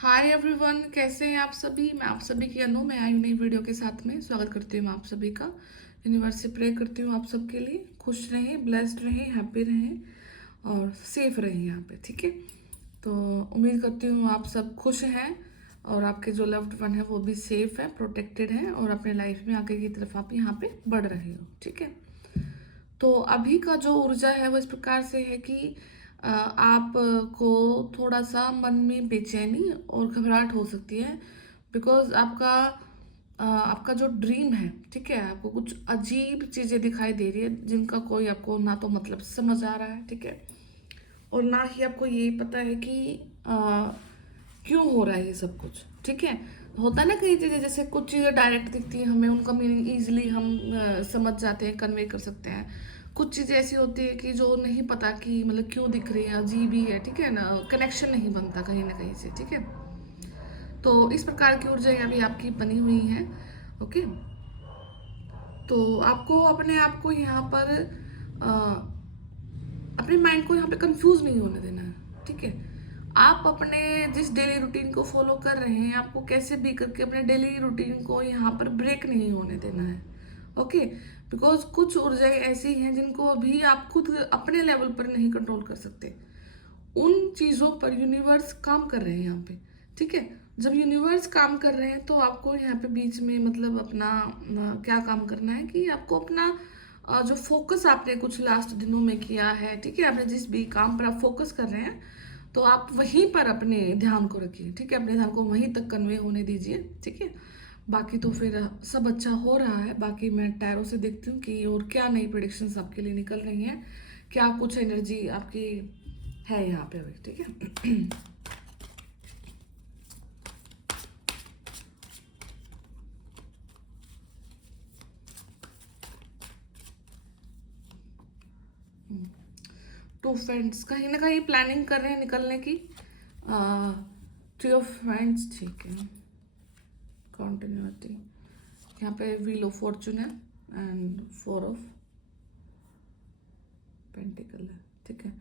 Hi everyone, कैसे हैं आप सभी। मैं आप सभी की अनु, मैं आई हूँ नई वीडियो के साथ में। स्वागत करती हूँ आप सभी का। यूनिवर्स से प्रे करती हूँ आप सबके लिए खुश रहें, ब्लेस्ड रहें, हैप्पी रहें और सेफ रहें यहाँ पे। ठीक है, तो उम्मीद करती हूँ आप सब खुश हैं और आपके जो लव्ड वन है वो भी सेफ है, प्रोटेक्टेड है और अपने लाइफ में आगे की तरफ आप यहाँ पे बढ़ रहे हो। ठीक है, तो अभी का जो ऊर्जा है वो इस प्रकार से है कि आप को थोड़ा सा मन में बेचैनी और घबराहट हो सकती है। बिकॉज आपका जो ड्रीम है, ठीक है, आपको कुछ अजीब चीज़ें दिखाई दे रही है जिनका कोई आपको ना तो मतलब समझ आ रहा है, ठीक है, और ना ही आपको ये पता है कि क्यों हो रहा है ये सब कुछ। ठीक है, होता है ना कई चीज़ें, जैसे कुछ चीज़ें डायरेक्ट दिखती हैं हमें, उनका मीनिंग ईजिली हम समझ जाते हैं, कन्वे कर सकते हैं। कुछ चीज़ें ऐसी होती है कि जो नहीं पता कि मतलब क्यों दिख रही है, अजीब ही है, ठीक है ना, कनेक्शन नहीं बनता कहीं ना कहीं से। ठीक है, तो इस प्रकार की ऊर्जा यहाँ भी आपकी बनी हुई है। ओके, तो आपको अपने आप को यहाँ पर अ, अपने माइंड को यहाँ पे कंफ्यूज नहीं होने देना है। ठीक है, आप अपने जिस डेली रूटीन को फॉलो कर रहे हैं, आपको कैसे भी करके अपने डेली रूटीन को यहाँ पर ब्रेक नहीं होने देना है। ओके, बिकॉज कुछ ऊर्जाएं ऐसी हैं जिनको अभी आप खुद अपने लेवल पर नहीं कंट्रोल कर सकते। उन चीज़ों पर यूनिवर्स काम कर रहे हैं यहाँ पे। ठीक है, जब यूनिवर्स काम कर रहे हैं तो आपको यहाँ पे बीच में मतलब अपना क्या काम करना है कि आपको अपना जो फोकस आपने कुछ लास्ट दिनों में किया है, ठीक है, आपने जिस भी काम पर आप फोकस कर रहे हैं, तो आप वहीं पर अपने ध्यान को रखिए। ठीक है, अपने ध्यान को वहीं तक कन्वे होने दीजिए। ठीक है, बाकी तो फिर सब अच्छा हो रहा है। बाकी मैं टैरो से देखती हूँ कि और क्या नई प्रिडिक्शंस आपके लिए निकल रही हैं, क्या कुछ एनर्जी आपकी है यहाँ पे अभी। ठीक है, टू फ्रेंड्स कहीं ना कहीं प्लानिंग कर रहे हैं निकलने की। थ्री ऑफ फ्रेंड्स, ठीक है, कॉन्टिन्यूटी। यहाँ पे व्हील ऑफ फॉर्चून है एंड फोर ऑफ पेंटिकल है। ठीक है,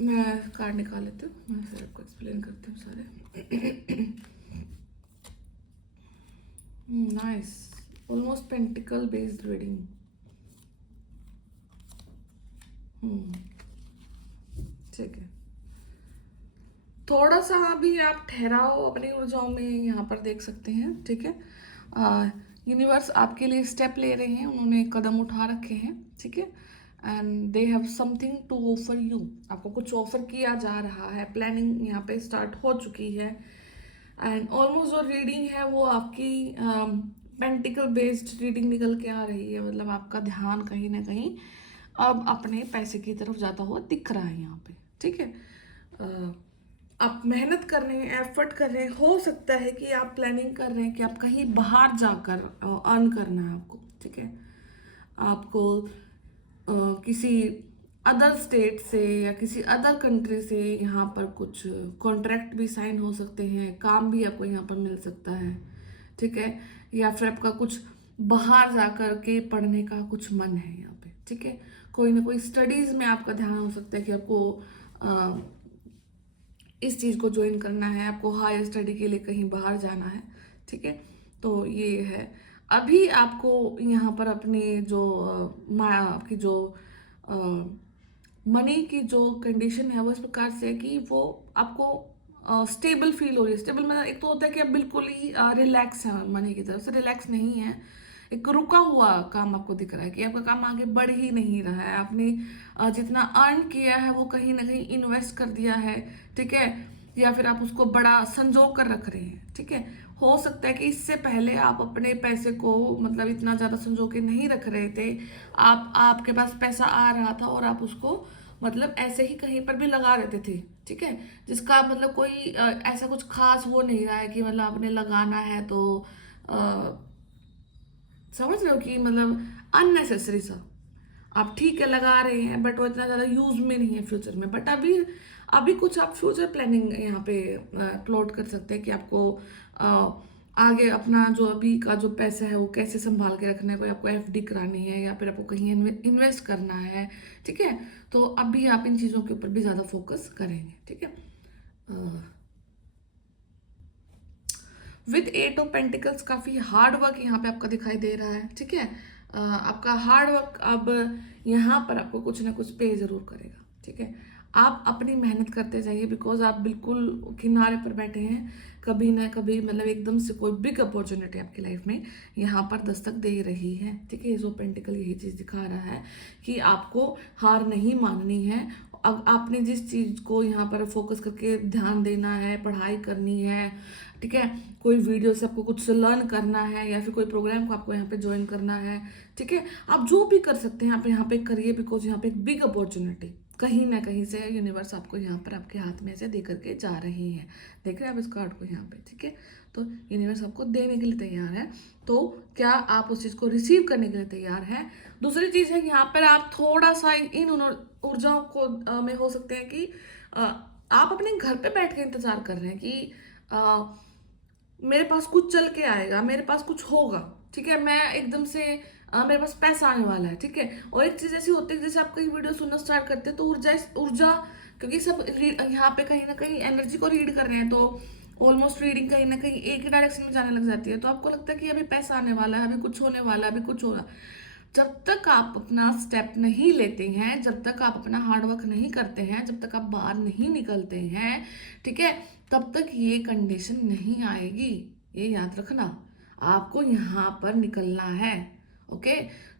मैं कार्ड निकाल लेती हूँ, मैं फिर आपको एक्सप्लेन करती हूँ सारे। Nice, almost pentacle based reading. ठीक है, थोड़ा सा अभी आप ठहराओ अपनी ऊर्जाओं में यहाँ पर देख सकते हैं। ठीक है, यूनिवर्स आपके लिए स्टेप ले रहे हैं, उन्होंने कदम उठा रखे हैं। ठीक है, and they have something to offer you. आपको कुछ ऑफर किया जा रहा है, प्लानिंग यहाँ पे स्टार्ट हो चुकी है एंड ऑलमोस्ट जो रीडिंग है वो आपकी पेंटिकल बेस्ड रीडिंग निकल के आ रही है। मतलब आपका ध्यान कहीं ना कहीं अब अपने पैसे की तरफ जाता हुआ दिख रहा है यहाँ पे। ठीक है, आप मेहनत कर रहे हैं, एफर्ट कर रहे हैं, हो सकता है कि आप प्लानिंग कर रहे हैं कि आप कहीं बाहर जाकर अर्न करना है आपको। ठीक है, आपको किसी अदर स्टेट से या किसी अदर कंट्री से यहाँ पर कुछ कॉन्ट्रैक्ट भी साइन हो सकते हैं, काम भी आपको यहाँ पर मिल सकता है। ठीक है, या फिर आपका कुछ बाहर जाकर के पढ़ने का कुछ मन है यहाँ पे। ठीक है, कोई ना कोई स्टडीज में आपका ध्यान हो सकता है कि आपको इस चीज़ को ज्वाइन करना है, आपको हायर स्टडी के लिए कहीं बाहर जाना है। ठीक है, तो ये है। अभी आपको यहाँ पर अपने जो आपकी जो मनी की जो कंडीशन है वो इस प्रकार से है कि वो आपको स्टेबल फील हो रही है। स्टेबल मतलब एक तो होता है कि आप बिल्कुल ही रिलैक्स है, मनी की तरफ से रिलैक्स नहीं है, एक रुका हुआ काम आपको दिख रहा है कि आपका काम आगे बढ़ ही नहीं रहा है। आपने जितना अर्न किया है वो कहीं ना कहीं इन्वेस्ट कर दिया है। ठीक है, या फिर आप उसको बड़ा संजो कर रख रहे हैं। ठीक है, हो सकता है कि इससे पहले आप अपने पैसे को मतलब इतना ज़्यादा संजो के नहीं रख रहे थे, आपके पास पैसा आ रहा था और आप उसको मतलब ऐसे ही कहीं पर भी लगा देते थे। ठीक है, जिसका मतलब कोई ऐसा कुछ खास वो नहीं रहा है कि मतलब आपने लगाना है तो समझ रहे हो कि मतलब अननेसेसरी सा आप ठीक है लगा रहे हैं, बट वो इतना ज़्यादा यूज में नहीं है फ्यूचर में। बट अभी अभी कुछ आप फ्यूचर प्लानिंग यहाँ पे प्लॉट कर सकते हैं कि आपको आगे अपना जो अभी का जो पैसा है वो कैसे संभाल के रखना है, कोई आपको एफडी करानी है या फिर आपको कहीं इन्वेस्ट करना है। ठीक है, तो अभी आप इन चीज़ों के ऊपर भी ज़्यादा फोकस करेंगे। ठीक है, विद 8 ऑफ पेंटिकल्स, काफ़ी हार्ड वर्क यहाँ पे आपका दिखाई दे रहा है, ठीक है। आपका हार्ड वर्क अब यहाँ पर आपको कुछ ना कुछ पे ज़रूर करेगा, ठीक है। आप अपनी मेहनत करते जाइए, बिकॉज आप बिल्कुल किनारे पर बैठे हैं। कभी ना कभी मतलब एकदम से कोई बिग अपॉर्चुनिटी आपकी लाइफ में यहाँ पर दस्तक दे रही है, ठीक है। जो पेंटिकल यही चीज़ दिखा रहा है कि आपको हार नहीं माननी है। अब आपने जिस चीज़ को यहाँ पर फोकस करके ध्यान देना है, पढ़ाई करनी है, ठीक है। कोई वीडियो से आपको कुछ लर्न करना है या फिर कोई प्रोग्राम को आपको यहाँ पे ज्वाइन करना है, ठीक है। आप जो भी कर सकते हैं आप यहाँ पे करिए, बिकॉज यहाँ पे एक बिग अपॉर्चुनिटी कहीं ना कहीं से यूनिवर्स आपको यहाँ पर आपके हाथ में ऐसे दे करके जा रही है। देख रहे हैं आप इस कार्ड को यहाँ पे, ठीक है। तो यूनिवर्स आपको देने के लिए तैयार है, तो क्या आप उस चीज़ को रिसीव करने के लिए तैयार हैं। दूसरी चीज़ है यहाँ पर आप थोड़ा सा इन ऊर्जाओं को में हो सकते हैं कि आप अपने घर पे बैठ के इंतजार कर रहे हैं कि मेरे पास कुछ चल के आएगा, मेरे पास कुछ होगा, ठीक है। मैं एकदम से मेरे पास पैसा आने वाला है, ठीक है। और एक चीज ऐसी होती है जैसे आप कहीं वीडियो सुनना स्टार्ट करते हैं तो ऊर्जा ऊर्जा क्योंकि सब यहाँ पे कहीं ना कहीं एनर्जी को रीड कर रहे हैं, तो ऑलमोस्ट रीडिंग कहीं ना कहीं एक ही डायरेक्शन में जाने लग जाती है। तो आपको लगता है कि अभी पैसा आने वाला है, अभी कुछ होने वाला है, अभी कुछ होगा। जब तक आप अपना स्टेप नहीं लेते हैं, जब तक आप अपना हार्डवर्क नहीं करते हैं, जब तक आप बाहर नहीं निकलते हैं, ठीक है, तब तक ये कंडीशन नहीं आएगी। ये याद रखना, आपको यहाँ पर निकलना है, ओके।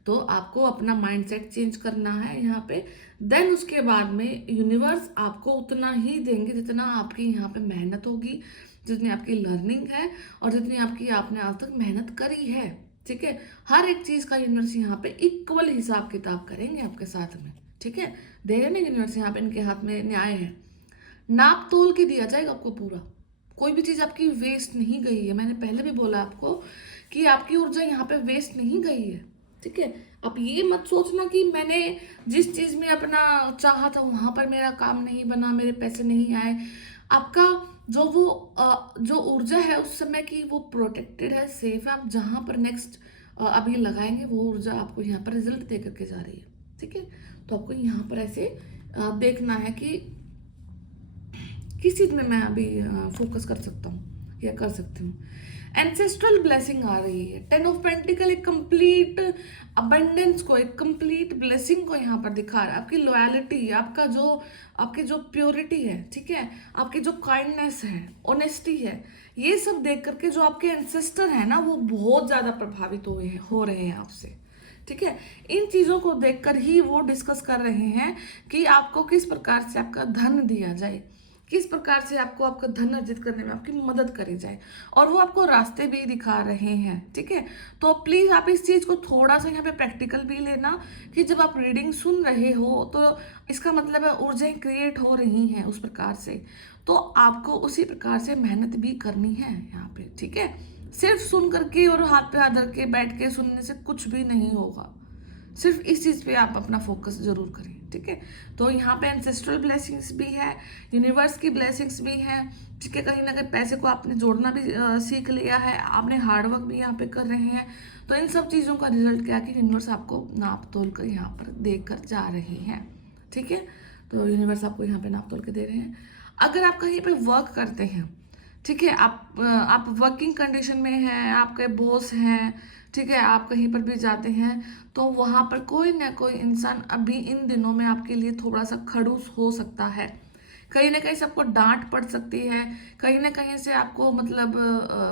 तो आपको अपना माइंडसेट चेंज करना है यहाँ पे। देन उसके बाद में यूनिवर्स आपको उतना ही देंगे जितना आपकी यहाँ पे मेहनत होगी, जितनी आपकी लर्निंग है और जितनी आपकी आपने आज तक मेहनत करी है, ठीक है। हर एक चीज का यूनिवर्स यहाँ पे इक्वल हिसाब किताब करेंगे आपके साथ में, ठीक है। दे रहे ना यूनिवर्स यहाँ पे, इनके हाथ में न्याय है। नाप तोल के दिया जाएगा आपको पूरा, कोई भी चीज आपकी वेस्ट नहीं गई है। मैंने पहले भी बोला आपको कि आपकी ऊर्जा यहाँ पे वेस्ट नहीं गई है, ठीक है। अब ये मत सोचना कि मैंने जिस चीज में अपना चाहा था वहां पर मेरा काम नहीं बना, मेरे पैसे नहीं आए। आपका जो ऊर्जा है उस समय की वो प्रोटेक्टेड है, सेफ है। आप जहां पर नेक्स्ट अभी लगाएंगे वो ऊर्जा आपको यहाँ पर रिजल्ट दे करके जा रही है, ठीक है। तो आपको यहाँ पर ऐसे देखना है कि किस चीज में मैं अभी फोकस कर सकता हूँ या कर सकती हूँ। एंसेस्ट्रल ब्लेसिंग आ रही है। 10 ऑफ पेंटिकल एक कंप्लीट अबंडेंस को, एक कंप्लीट ब्लेसिंग को यहाँ पर दिखा रहा है। आपकी लॉयलिटी, आपकी जो प्योरिटी है, ठीक है, आपकी जो काइंडनेस है, ऑनेस्टी है, ये सब देख करके जो आपके एंसेस्टर है ना वो बहुत ज्यादा प्रभावित हो रहे हैं आपसे, ठीक है। इन चीजों को देखकर ही वो डिस्कस कर रहे हैं कि आपको किस प्रकार से आपका धन दिया जाए, किस प्रकार से आपको आपका धन अर्जित करने में आपकी मदद करी जाए, और वो आपको रास्ते भी दिखा रहे हैं, ठीक है। तो प्लीज आप इस चीज को थोड़ा सा यहाँ पे प्रैक्टिकल भी लेना कि जब आप रीडिंग सुन रहे हो तो इसका मतलब है ऊर्जाएं क्रिएट हो रही हैं उस प्रकार से, तो आपको उसी प्रकार से मेहनत भी करनी है यहाँ पे, ठीक है। सिर्फ सुन करके और हाथ पे हाथ धर के बैठ के सुनने से कुछ भी नहीं होगा। सिर्फ इस चीज पे आप अपना फोकस जरूर करें, ठीक है। तो यहाँ पे एंसेस्ट्रल ब्लेसिंग्स भी है, यूनिवर्स की ब्लेसिंग्स भी है, ठीक है। कहीं ना कहीं पैसे को आपने जोड़ना भी सीख लिया है, आपने हार्डवर्क भी यहाँ पे कर रहे हैं। तो इन सब चीज़ों का रिजल्ट क्या कि यूनिवर्स आपको नाप तोल कर यहाँ पर देख कर जा रही है, ठीक है। तो यूनिवर्स आपको यहाँ पे नाप तोल के दे रहे हैं। अगर आप कहीं पे वर्क करते हैं, ठीक है, आप वर्किंग कंडीशन में हैं, आपके बॉस हैं, ठीक है, आप कहीं पर भी जाते हैं तो वहां पर कोई ना कोई इंसान अभी इन दिनों में आपके लिए थोड़ा सा खड़ूस हो सकता है। कहीं ना कहीं से आपको डांट पड़ सकती है, कहीं ना कहीं से आपको मतलब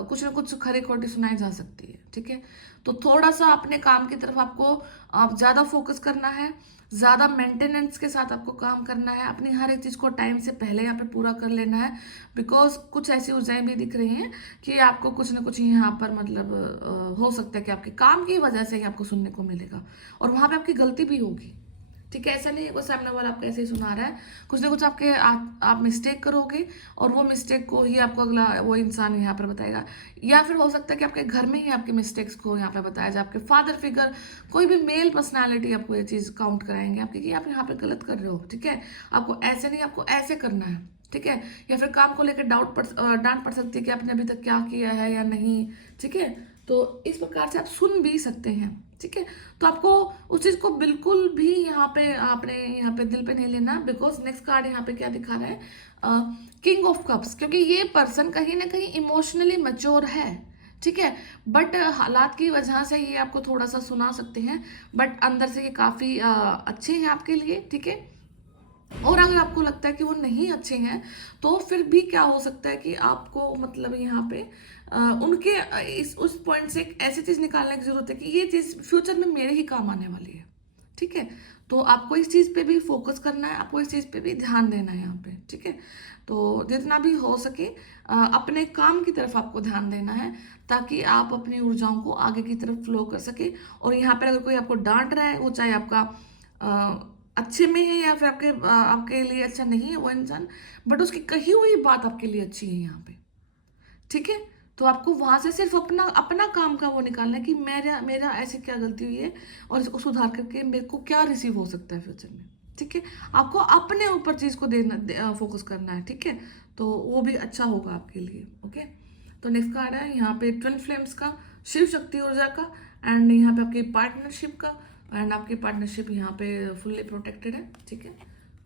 कुछ ना कुछ खरी खोटी सुनाई जा सकती है, ठीक है। तो थोड़ा सा अपने काम की तरफ आपको ज़्यादा फोकस करना है, ज़्यादा मेंटेनेंस के साथ आपको काम करना है, अपनी हर एक चीज़ को टाइम से पहले यहाँ पे पूरा कर लेना है। बिकॉज कुछ ऐसी ऊर्जाएं भी दिख रही हैं कि आपको कुछ ना कुछ यहाँ पर मतलब हो सकता है कि आपके काम की वजह से ही आपको सुनने को मिलेगा और वहाँ पे आपकी गलती भी होगी, ठीक है। ऐसा नहीं है कोई सामने वाला आपको ऐसे ही सुना रहा है, कुछ ना कुछ आप मिस्टेक करोगे और वो मिस्टेक को ही आपको अगला वो इंसान यहाँ पर बताएगा। या फिर हो सकता है कि आपके घर में ही आपके मिस्टेक्स को यहाँ पे बताया जाए, आपके फादर फिगर, कोई भी मेल पर्सनालिटी आपको ये चीज़ काउंट कराएंगे आपके कि आप यहाँ पे गलत कर रहे हो, ठीक है। आपको ऐसे नहीं, आपको ऐसे करना है, ठीक है। या फिर काम को लेकर डांट पड़ सकती है कि आपने अभी तक क्या किया है या नहीं, ठीक है। तो इस प्रकार से आप सुन भी सकते हैं, ठीक है। तो आपको उस चीज़ को बिल्कुल भी यहाँ पे आपने यहाँ पे दिल पे नहीं लेना, बिकॉज नेक्स्ट कार्ड यहाँ पे क्या दिखा रहा है, किंग ऑफ कप्स, क्योंकि ये पर्सन कहीं ना कहीं इमोशनली मैच्योर है, ठीक है। बट हालात की वजह से ये आपको थोड़ा सा सुना सकते हैं, बट अंदर से ये काफ़ी अच्छे हैं आपके लिए, ठीक है। और अगर आपको लगता है कि वो नहीं अच्छे हैं, तो फिर भी क्या हो सकता है कि आपको मतलब यहाँ पे उनके इस उस पॉइंट से एक ऐसी चीज़ निकालने की जरूरत है कि ये चीज़ फ्यूचर में मेरे ही काम आने वाली है, ठीक है। तो आपको इस चीज़ पे भी फोकस करना है, आपको इस चीज़ पे भी ध्यान देना है यहाँ पे, ठीक है। तो जितना भी हो सके अपने काम की तरफ आपको ध्यान देना है, ताकि आप अपनी ऊर्जाओं को आगे की तरफ फ्लो कर सके। और यहाँ पर अगर कोई आपको डांट रहा है, वो चाहे आपका अच्छे में है या फिर आपके लिए अच्छा नहीं है वो इंसान, बट उसकी कही हुई बात आपके लिए अच्छी है यहाँ पे, ठीक है। तो आपको वहां से सिर्फ अपना अपना काम का वो निकालना है कि मेरा मेरा ऐसे क्या गलती हुई है और इसको सुधार करके मेरे को क्या रिसीव हो सकता है फ्यूचर में, ठीक है। आपको अपने ऊपर चीज को फोकस करना है, ठीक है। तो वो भी अच्छा होगा आपके लिए, ओके। तो नेक्स्ट कार्ड है यहाँ पे ट्विन फ्लेम्स का, शिव शक्ति ऊर्जा का, एंड यहाँ पे आपकी पार्टनरशिप का, एंड आपकी पार्टनरशिप यहाँ पे फुल्ली प्रोटेक्टेड है, ठीक है।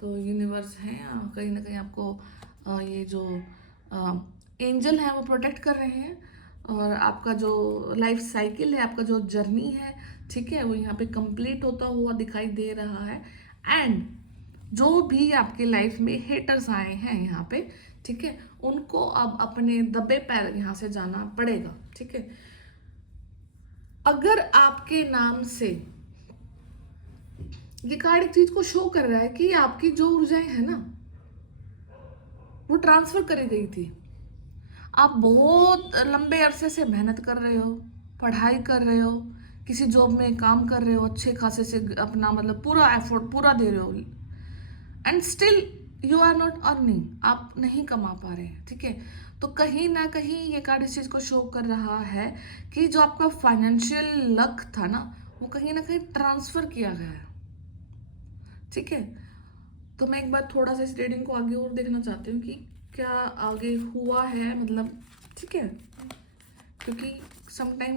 तो यूनिवर्स है कहीं ना कहीं आपको ये जो एंजल है वो प्रोटेक्ट कर रहे हैं, और आपका जो लाइफ साइकिल है, आपका जो जर्नी है, ठीक है, वो यहाँ पे कंप्लीट होता हुआ दिखाई दे रहा है। एंड जो भी आपके लाइफ में हेटर्स आए हैं यहाँ पे, ठीक है, उनको अब अपने दबे पैर यहाँ से जाना पड़ेगा, ठीक है। अगर आपके नाम से ये कार्ड एक चीज को शो कर रहा है कि आपकी जो ऊर्जाएं है ना, वो ट्रांसफर करी गई थी। आप बहुत लंबे अरसे से मेहनत कर रहे हो, पढ़ाई कर रहे हो, किसी जॉब में काम कर रहे हो, अच्छे खासे से अपना मतलब पूरा एफर्ट पूरा दे रहे हो, and still you are not earning, आप नहीं कमा पा रहे हैं, ठीक है। तो कहीं ना कहीं ये कार्ड इस चीज को शो कर रहा है कि जो आपका फाइनेंशियल लक था ना, वो कहीं ना कहीं ट्रांसफर किया गया है, ठीक है। तो मैं एक बार थोड़ा सा इस रीडिंग को आगे और देखना चाहती हूँ कि क्या आगे हुआ है, मतलब, ठीक है। क्योंकि समटाइम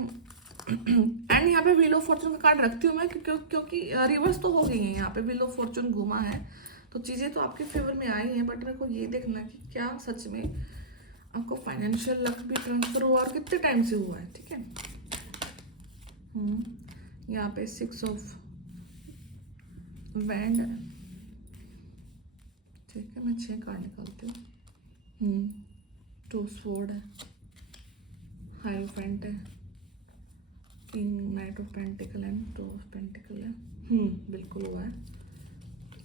एंड यहाँ पे व्हील ऑफ फॉर्चून का कार्ड रखती हूँ मैं, क्योंकि रिवर्स तो हो गई है, यहाँ पे व्हील ऑफ फॉर्चून घुमा है, तो चीज़ें तो आपके फेवर में आई हैं, बट मेरे को ये देखना कि क्या सच में आपको फाइनेंशियल लक भी ट्रांसफर हुआ और कितने टाइम से हुआ है, ठीक है। यहाँ पे 6 ऑफ वैंड है, ठीक है। मैं 6 कार्ड निकालती हूँ। 2 स्वॉर्ड है, हाइरोफेंट है, king night of pentacle and 2 of pentacle है। बिल्कुल हुआ है।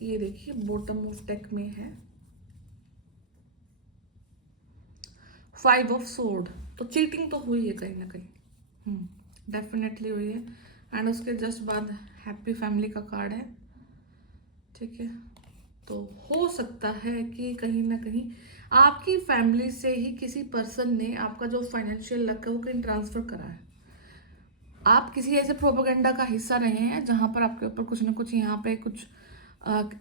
ये देखिए बॉटम ऑफ डेक में है 5 ऑफ स्वॉर्ड, तो चीटिंग तो हुई है कहीं ना कहीं, डेफिनेटली हुई है। एंड उसके जस्ट बाद हैप्पी फैमिली का कार्ड है, ठीक है। तो हो सकता है कि कहीं ना कहीं आपकी फैमिली से ही किसी पर्सन ने आपका जो फाइनेंशियल लक है वो कहीं ट्रांसफर करा है। आप किसी ऐसे प्रोपेगेंडा का हिस्सा रहे हैं जहां पर आपके ऊपर कुछ ना कुछ यहाँ पे कुछ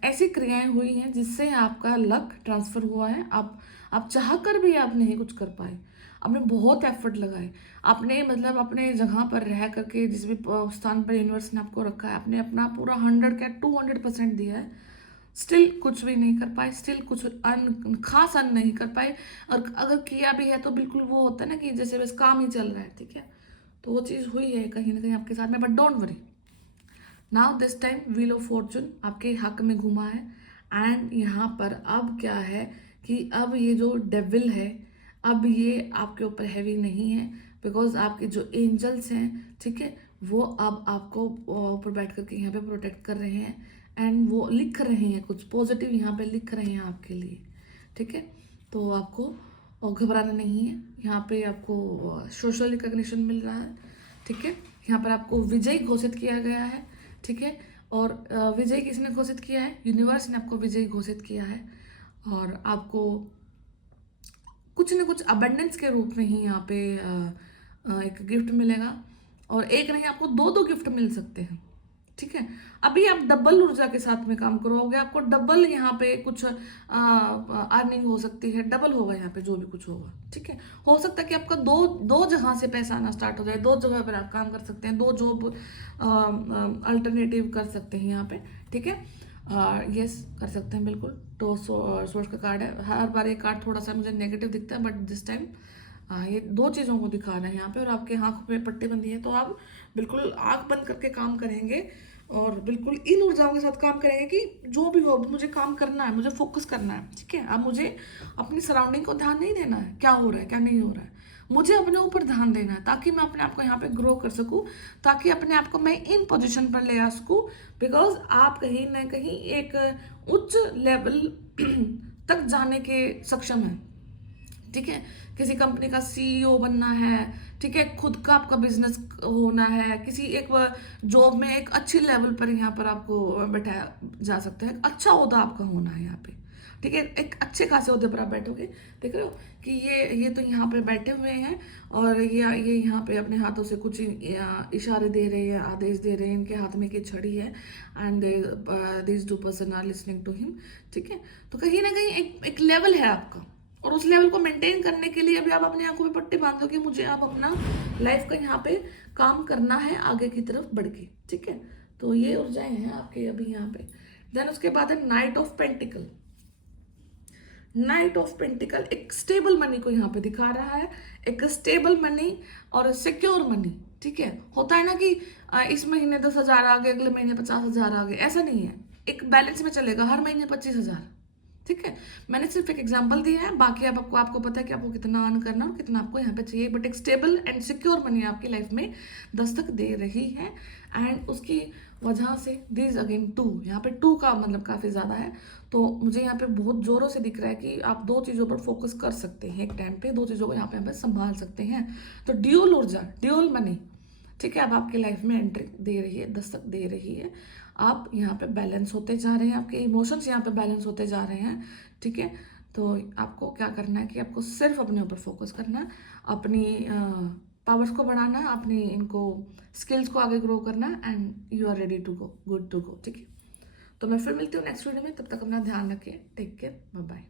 ऐसी क्रियाएं हुई हैं जिससे आपका लक ट्रांसफर हुआ है। आप चाह कर भी आप नहीं कुछ कर पाए, आपने बहुत एफर्ट लगाए, आपने मतलब अपने जगह पर रह करके जिस भी स्थान पर यूनिवर्स ने आपको रखा है, आपने अपना पूरा 100 क्या 200% दिया है, स्टिल कुछ भी नहीं कर पाए, स्टिल कुछ खास अर्न नहीं कर पाए। और अगर किया भी है तो बिल्कुल वो होता है ना कि जैसे बस काम ही चल रहा है, ठीक है। तो वो चीज़ हुई है कहीं ना कहीं आपके साथ में, but don't worry, now this time wheel of Fortune आपके हक में घुमा है। एंड यहाँ पर अब क्या है कि अब ये जो डेविल है, अब ये आपके ऊपर हैवी नहीं है, बिकॉज आपके जो एंजल्स हैं, ठीक है, वो अब आपको ऊपर बैठ करके यहाँ पे प्रोटेक्ट कर रहे हैं, एंड वो लिख रहे हैं कुछ पॉजिटिव यहाँ पे लिख रहे हैं आपके लिए, ठीक है। तो आपको घबराना नहीं है, यहाँ पे आपको सोशल रिकॉग्निशन मिल रहा है, ठीक है। यहाँ पर आपको विजयी घोषित किया गया है, ठीक है। और विजय किसने घोषित किया है? यूनिवर्स ने आपको विजयी घोषित किया है, और आपको कुछ न कुछ अबंडेंस के रूप में ही यहाँ पे एक गिफ्ट मिलेगा, और एक नहीं आपको 2 गिफ्ट मिल सकते हैं, ठीक है। अभी आप डबल ऊर्जा के साथ में काम करोगे, आपको डबल यहाँ पे कुछ अर्निंग हो सकती है, डबल होगा यहाँ पे जो भी कुछ होगा। ठीक है, हो सकता है कि आपका दो दो जगह से पैसा आना स्टार्ट हो जाए, दो जगह पर आप काम कर सकते हैं, दो जॉब अल्टरनेटिव कर सकते हैं यहाँ पे। ठीक है, यस कर सकते हैं बिल्कुल। तो सोर्स का कार्ड है, हर बार ये कार्ड थोड़ा सा मुझे नेगेटिव दिखता है, बट दिस टाइम ये दो चीज़ों को दिखा रहा है यहाँ पे। और आपके आँख पे पट्टी बंधी है, तो आप बिल्कुल आँख बंद करके काम करेंगे और बिल्कुल इन ऊर्जाओं के साथ काम करेंगे कि जो भी हो मुझे काम करना है, मुझे फोकस करना है। ठीक है, अब मुझे अपनी सराउंडिंग को ध्यान नहीं देना है, क्या हो रहा है क्या नहीं हो रहा है, मुझे अपने ऊपर ध्यान देना है, ताकि मैं अपने आप को यहाँ पे ग्रो कर सकूँ, ताकि अपने आप को मैं इन पोजीशन पर ले आ सकूँ। बिकॉज आप कहीं ना कहीं एक उच्च लेवल तक जाने के सक्षम हैं। ठीक है, किसी कंपनी का सीईओ बनना है, ठीक है, खुद का आपका बिजनेस होना है, किसी एक जॉब में एक अच्छी लेवल पर यहाँ पर आपको बैठाया जा सकता है, अच्छा ओहदा आपका होना है यहाँ पे। ठीक है, एक अच्छे खासे ओहदे पर आप बैठोगे। देख रहे हो कि ये तो यहाँ पे बैठे हुए हैं और ये यहाँ पे अपने हाथों से कुछ इशारे दे रहे हैं, आदेश दे रहे हैं, इनके हाथ में एक छड़ी है and this two person are listening to him. ठीक है, तो कहीं ना कहीं एक लेवल है आपका, और उस लेवल को मेंटेन करने के लिए अभी आप अपनी आंखों पे पट्टी बांध दो कि मुझे अब अपना लाइफ का यहाँ पे काम करना है आगे की तरफ बढ़ के। ठीक है, तो ये ऊर्जाएं हैं आपके अभी यहाँ पे। देन उसके बाद है night of pentacle. Night of pentacle एक स्टेबल मनी को यहाँ पे दिखा रहा है, एक स्टेबल मनी और सिक्योर मनी। ठीक है, होता है ना कि इस महीने 10,000 आ गए, अगले महीने 50,000 आ गए, ऐसा नहीं है, एक बैलेंस में चलेगा, हर महीने 25,000। ठीक है, मैंने सिर्फ एक एग्जांपल दिया है, बाकी अब आपको पता है कि आपको कितना अर्न करना और कितना आपको यहाँ पे चाहिए, बट एक स्टेबल एंड सिक्योर मनी आपकी लाइफ में दस्तक दे रही है। एंड उसकी वजह से दिस अगेन टू, यहाँ पे टू का मतलब काफ़ी ज़्यादा है, तो मुझे यहाँ पे बहुत ज़ोरों से दिख रहा है कि आप दो चीज़ों पर फोकस कर सकते हैं एक टाइम पे, दो चीज़ों को यहाँ पे संभाल सकते हैं। तो ड्यूल ऊर्जा, ड्यूल मनी, ठीक है, अब आपकी लाइफ में एंट्री दे रही है, दस्तक दे रही है। आप यहाँ पे बैलेंस होते जा रहे हैं, आपके इमोशंस यहाँ पे बैलेंस होते जा रहे हैं। ठीक है, तो आपको क्या करना है कि आपको सिर्फ अपने ऊपर फोकस करना है, अपनी पावर्स को बढ़ाना है, अपनी इनको स्किल्स को आगे ग्रो करना है, and you are ready to go, good to go. ठीक है, तो मैं फिर मिलती हूँ नेक्स्ट वीडियो में, तब तक अपना ध्यान रखिए, टेक केयर, बाय बाय।